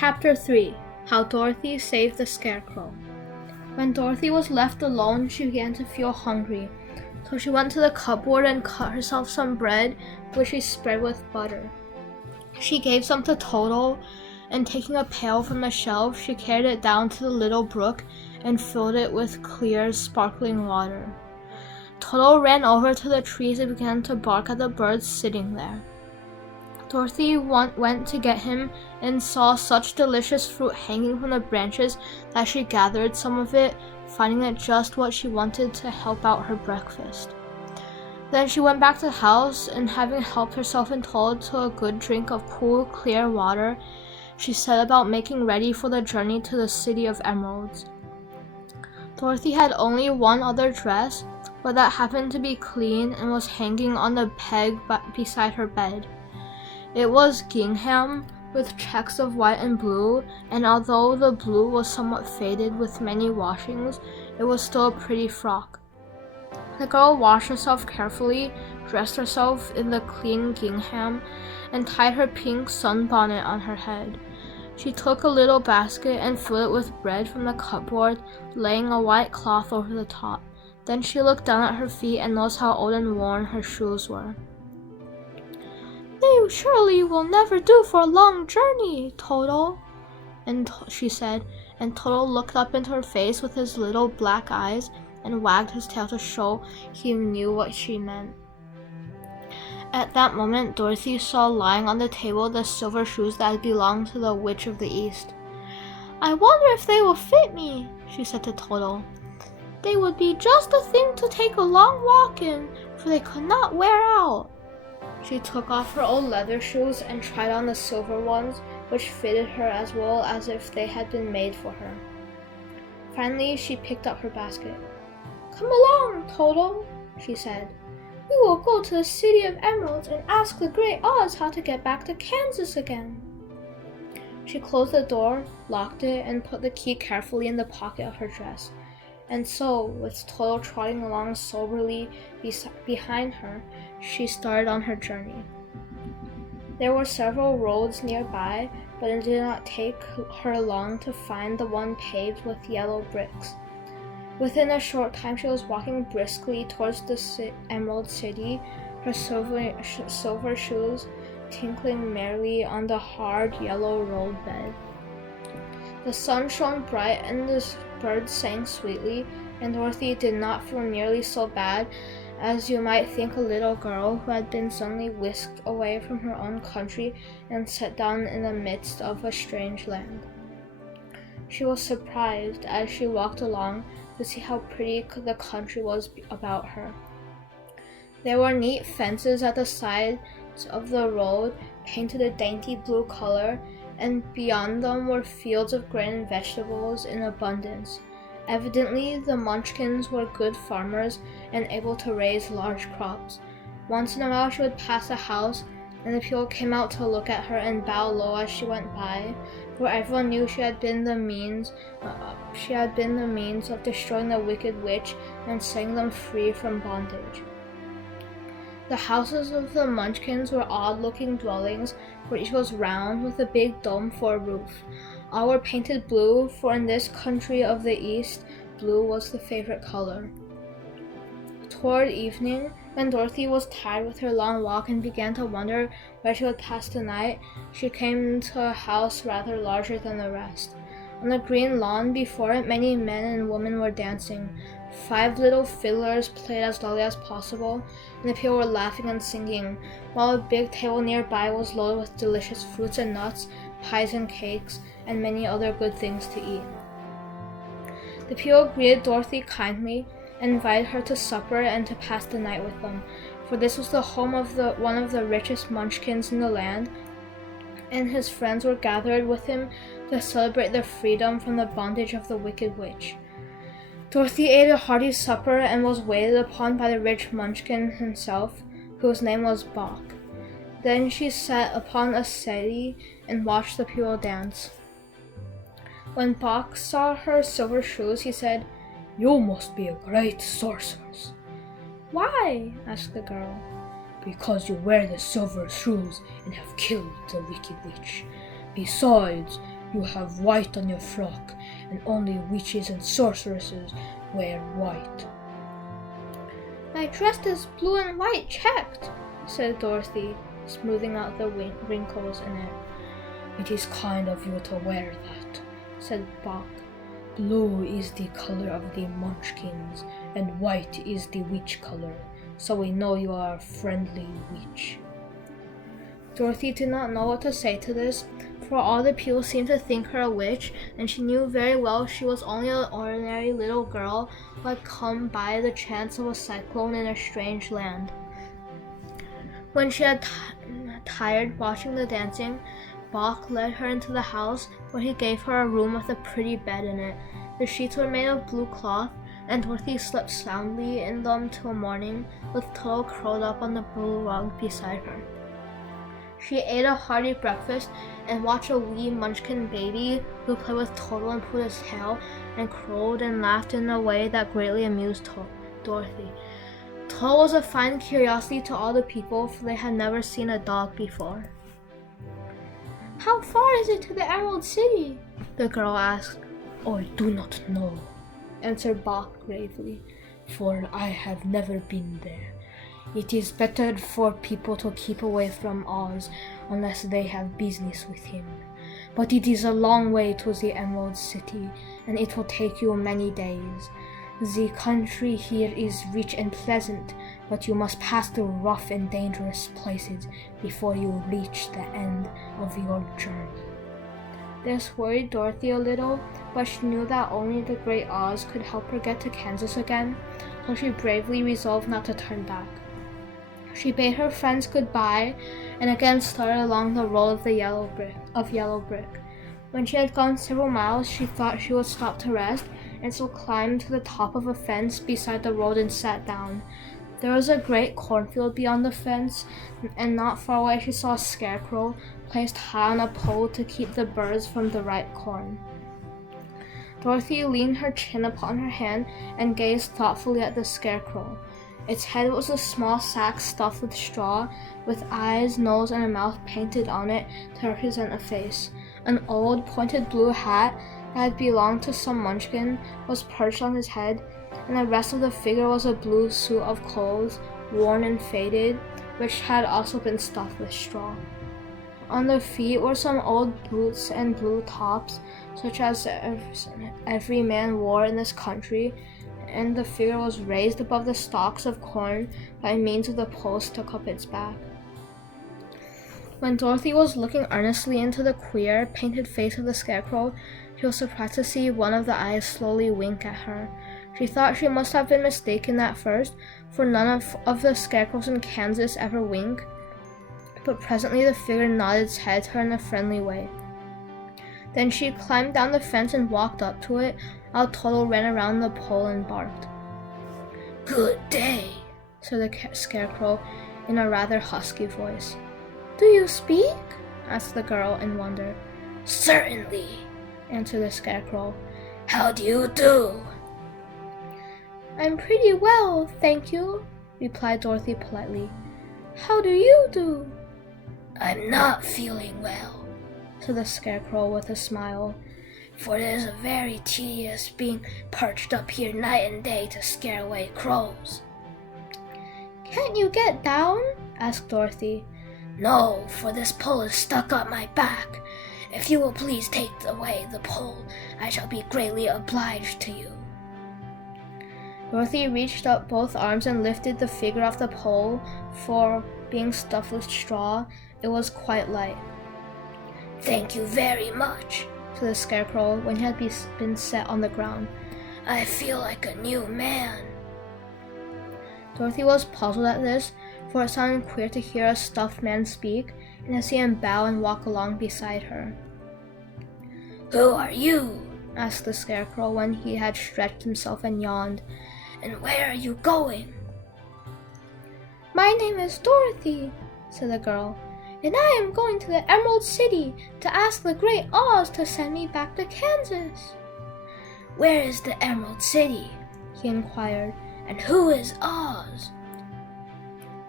Chapter 3 How Dorothy Saved the Scarecrow. When Dorothy was left alone, she began to feel hungry, so she went to the cupboard and cut herself some bread, which she spread with butter. She gave some to Toto, and taking a pail from the shelf, she carried it down to the little brook and filled it with clear, sparkling water. Toto ran over to the trees and began to bark at the birds sitting there. Dorothy went to get him and saw such delicious fruit hanging from the branches that she gathered some of it, finding it just what she wanted to help out her breakfast. Then she went back to the house, and having helped herself and Toad to a good drink of cool, clear water, she set about making ready for the journey to the City of Emeralds. Dorothy had only one other dress, but that happened to be clean and was hanging on the peg beside her bed. It was gingham with checks of white and blue, and although the blue was somewhat faded with many washings, it was still a pretty frock. The girl washed herself carefully, dressed herself in the clean gingham, and tied her pink sunbonnet on her head. She took a little basket and filled it with bread from the cupboard, laying a white cloth over the top. Then she looked down at her feet and noticed how old and worn her shoes were. "They surely will never do for a long journey, Toto," she said, and Toto looked up into her face with his little black eyes and wagged his tail to show he knew what she meant. At that moment, Dorothy saw lying on the table the silver shoes that had belonged to the Witch of the East. "I wonder if they will fit me," she said to Toto. "They would be just the thing to take a long walk in, for they could not wear out." She took off her old leather shoes and tried on the silver ones, which fitted her as well as if they had been made for her. Finally, she picked up her basket. "Come along, Toto," she said. "We will go to the City of Emeralds and ask the Great Oz how to get back to Kansas again." She closed the door, locked it, and put the key carefully in the pocket of her dress. And so, with Toto trotting along soberly behind her, she started on her journey. There were several roads nearby, but it did not take her long to find the one paved with yellow bricks. Within a short time, she was walking briskly towards the Emerald City, her silver shoes tinkling merrily on the hard yellow roadbed. The sun shone bright and the birds sang sweetly, and Dorothy did not feel nearly so bad as you might think a little girl who had been suddenly whisked away from her own country and set down in the midst of a strange land. She was surprised as she walked along to see how pretty the country was about her. There were neat fences at the sides of the road, painted a dainty blue color, and beyond them were fields of grain and vegetables in abundance. Evidently, the Munchkins were good farmers and able to raise large crops. Once in a while, she would pass a house, and the people came out to look at her and bow low as she went by, for everyone knew she had been the means of destroying the wicked witch and setting them free from bondage. The houses of the Munchkins were odd-looking dwellings, for each was round with a big dome for a roof. All were painted blue, for in this country of the East, blue was the favorite color. Toward evening, when Dorothy was tired with her long walk and began to wonder where she would pass the night, she came to a house rather larger than the rest. On the green lawn before it, many men and women were dancing. 5 little fiddlers played as loudly as possible, and the people were laughing and singing, while a big table nearby was loaded with delicious fruits and nuts, pies and cakes, and many other good things to eat. The people greeted Dorothy kindly and invited her to supper and to pass the night with them, for this was the home of one of the richest Munchkins in the land, and his friends were gathered with him to celebrate their freedom from the bondage of the wicked witch. Dorothy ate a hearty supper and was waited upon by the rich Munchkin himself, whose name was Boq. Then she sat upon a settee and watched the people dance. When Boq saw her silver shoes, he said, "You must be a great sorceress." "Why?" asked the girl. "Because you wear the silver shoes and have killed the wicked witch. Besides, You have white on your frock, and only witches and sorceresses wear white." "My dress is blue and white checked," said Dorothy, smoothing out the wrinkles in it. "It is kind of you to wear that," said Boq. "Blue is the color of the Munchkins, and white is the witch color, so we know you are a friendly witch." Dorothy did not know what to say to this, for all the people seemed to think her a witch, and she knew very well she was only an ordinary little girl who had come by the chance of a cyclone in a strange land. When she had tired watching the dancing, Boq led her into the house, where he gave her a room with a pretty bed in it. The sheets were made of blue cloth, and Dorothy slept soundly in them till morning, with Toto curled up on the blue rug beside her. She ate a hearty breakfast and watched a wee Munchkin baby who played with Toto and pulled his tail and crowed and laughed in a way that greatly amused Dorothy. Toto was a fine curiosity to all the people, for they had never seen a dog before. "How far is it to the Emerald City?" the girl asked. "I do not know," answered Boq gravely. "for I have never been there. It is better for people to keep away from Oz unless they have business with him. But it is a long way to the Emerald City, and it will take you many days. The country here is rich and pleasant, but you must pass through rough and dangerous places before you reach the end of your journey." This worried Dorothy a little, but she knew that only the Great Oz could help her get to Kansas again, so she bravely resolved not to turn back. She bade her friends goodbye and again started along the road of yellow brick. When she had gone several miles, she thought she would stop to rest, and so climbed to the top of a fence beside the road and sat down. There was a great cornfield beyond the fence, and not far away she saw a scarecrow placed high on a pole to keep the birds from the ripe corn. Dorothy leaned her chin upon her hand and gazed thoughtfully at the scarecrow. Its head was a small sack stuffed with straw, with eyes, nose, and a mouth painted on it to represent a face. An old, pointed blue hat that had belonged to some Munchkin was perched on his head, and the rest of the figure was a blue suit of clothes, worn and faded, which had also been stuffed with straw. On the feet were some old boots and blue tops, such as every man wore in this country, and the figure was raised above the stalks of corn by means of the pole stuck up its back. When Dorothy was looking earnestly into the queer, painted face of the scarecrow, she was surprised to see one of the eyes slowly wink at her. She thought she must have been mistaken at first, for none of the scarecrows in Kansas ever wink, but presently the figure nodded its head to her in a friendly way. Then she climbed down the fence and walked up to it, while Toto ran around the pole and barked. "Good day," said the scarecrow in a rather husky voice. "Do you speak?" asked the girl in wonder. "Certainly," answered the scarecrow. "How do you do?" "I'm pretty well, thank you," replied Dorothy politely. "How do you do?" "I'm not feeling well," said the scarecrow with a smile. "For it is very tedious being perched up here night and day to scare away crows." "Can't you get down?" asked Dorothy. "No, for this pole is stuck up my back. If you will please take away the pole, I shall be greatly obliged to you." Dorothy reached up both arms and lifted the figure off the pole, for, being stuffed with straw, it was quite light. "Thank you very much," said the scarecrow when he had been set on the ground. "I feel like a new man." Dorothy was puzzled at this, for it sounded queer to hear a stuffed man speak, and to see him bow and walk along beside her. "Who are you?" asked the scarecrow when he had stretched himself and yawned. "And where are you going?" "My name is Dorothy," said the girl, "and I am going to the Emerald City to ask the Great Oz to send me back to Kansas." "Where is the Emerald City?" he inquired. "And who is Oz?"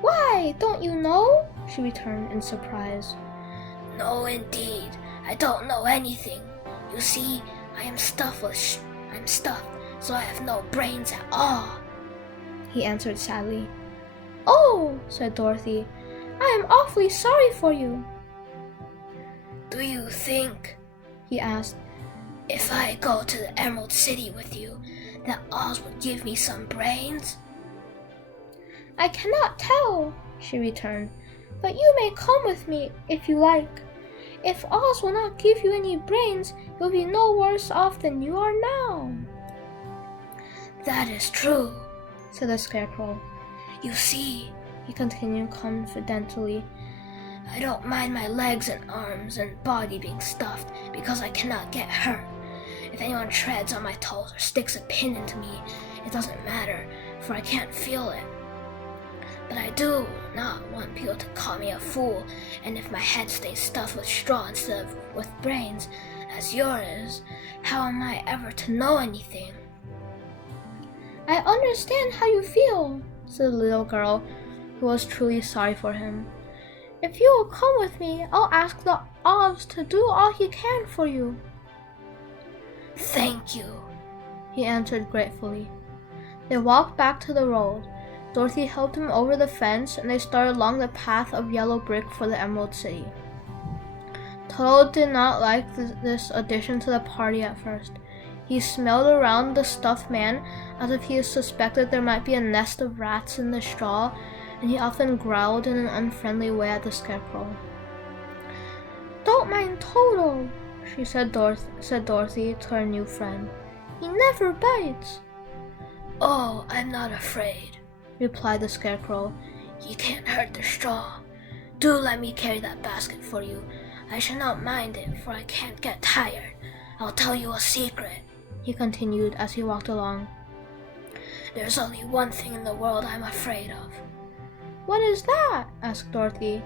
"Why, don't you know?" she returned in surprise. "No, indeed. I don't know anything. You see, I'm stuffed, so I have no brains at all, he answered sadly. Oh, said Dorothy, I am awfully sorry for you. Do you think, he asked, if I go to the Emerald City with you, that Oz would give me some brains? I cannot tell, she returned, but you may come with me if you like. If Oz will not give you any brains, you'll be no worse off than you are now. That is true, said the Scarecrow. You see, he continued confidentially, I don't mind my legs and arms and body being stuffed because I cannot get hurt. If anyone treads on my toes or sticks a pin into me, it doesn't matter, for I can't feel it. But I do not want people to call me a fool, and if my head stays stuffed with straw instead of with brains, as yours is, how am I ever to know anything? I understand how you feel, said the little girl, who was truly sorry for him. If you will come with me, I'll ask the Oz to do all he can for you. Thank you, he answered gratefully. They walked back to the road. Dorothy helped him over the fence, and they started along the path of yellow brick for the Emerald City. Toto did not like this addition to the party at first. He smelled around the stuffed man as if he suspected there might be a nest of rats in the straw, and he often growled in an unfriendly way at the Scarecrow. Don't mind Toto, she said Dorothy to her new friend. He never bites. Oh, I'm not afraid, replied the Scarecrow. He can't hurt the straw. Do let me carry that basket for you. I shall not mind it, for I can't get tired. I'll tell you a secret, he continued as he walked along. There's only one thing in the world I'm afraid of. What is that? Asked Dorothy.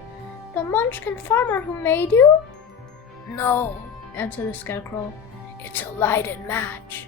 The Munchkin farmer who made you? No, answered the Scarecrow. It's a lighted match.